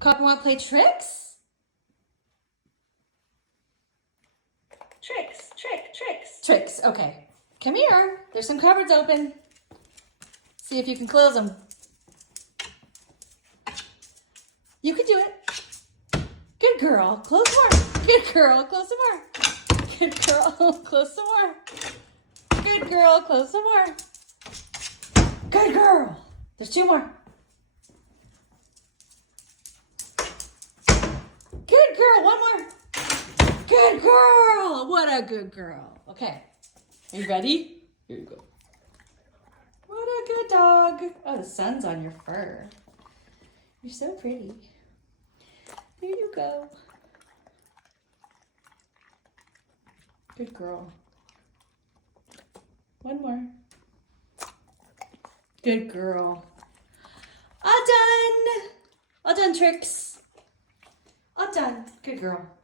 Copper, want to play tricks? Tricks, okay. Come here. There's some cupboards open. See if you can close them. You can do it. Good girl. Close more. Good girl. Close some more. Good girl. Close some more. Good girl. Close some more. Good girl. There's 2 more. Good girl. 1 more. Good girl. What a good girl. Okay. Are you ready? Here you go. What a good dog. Oh, the sun's on your fur. You're so pretty. There you go. Good girl. 1 more. Good girl. All done. All done, tricks. All done. Good girl.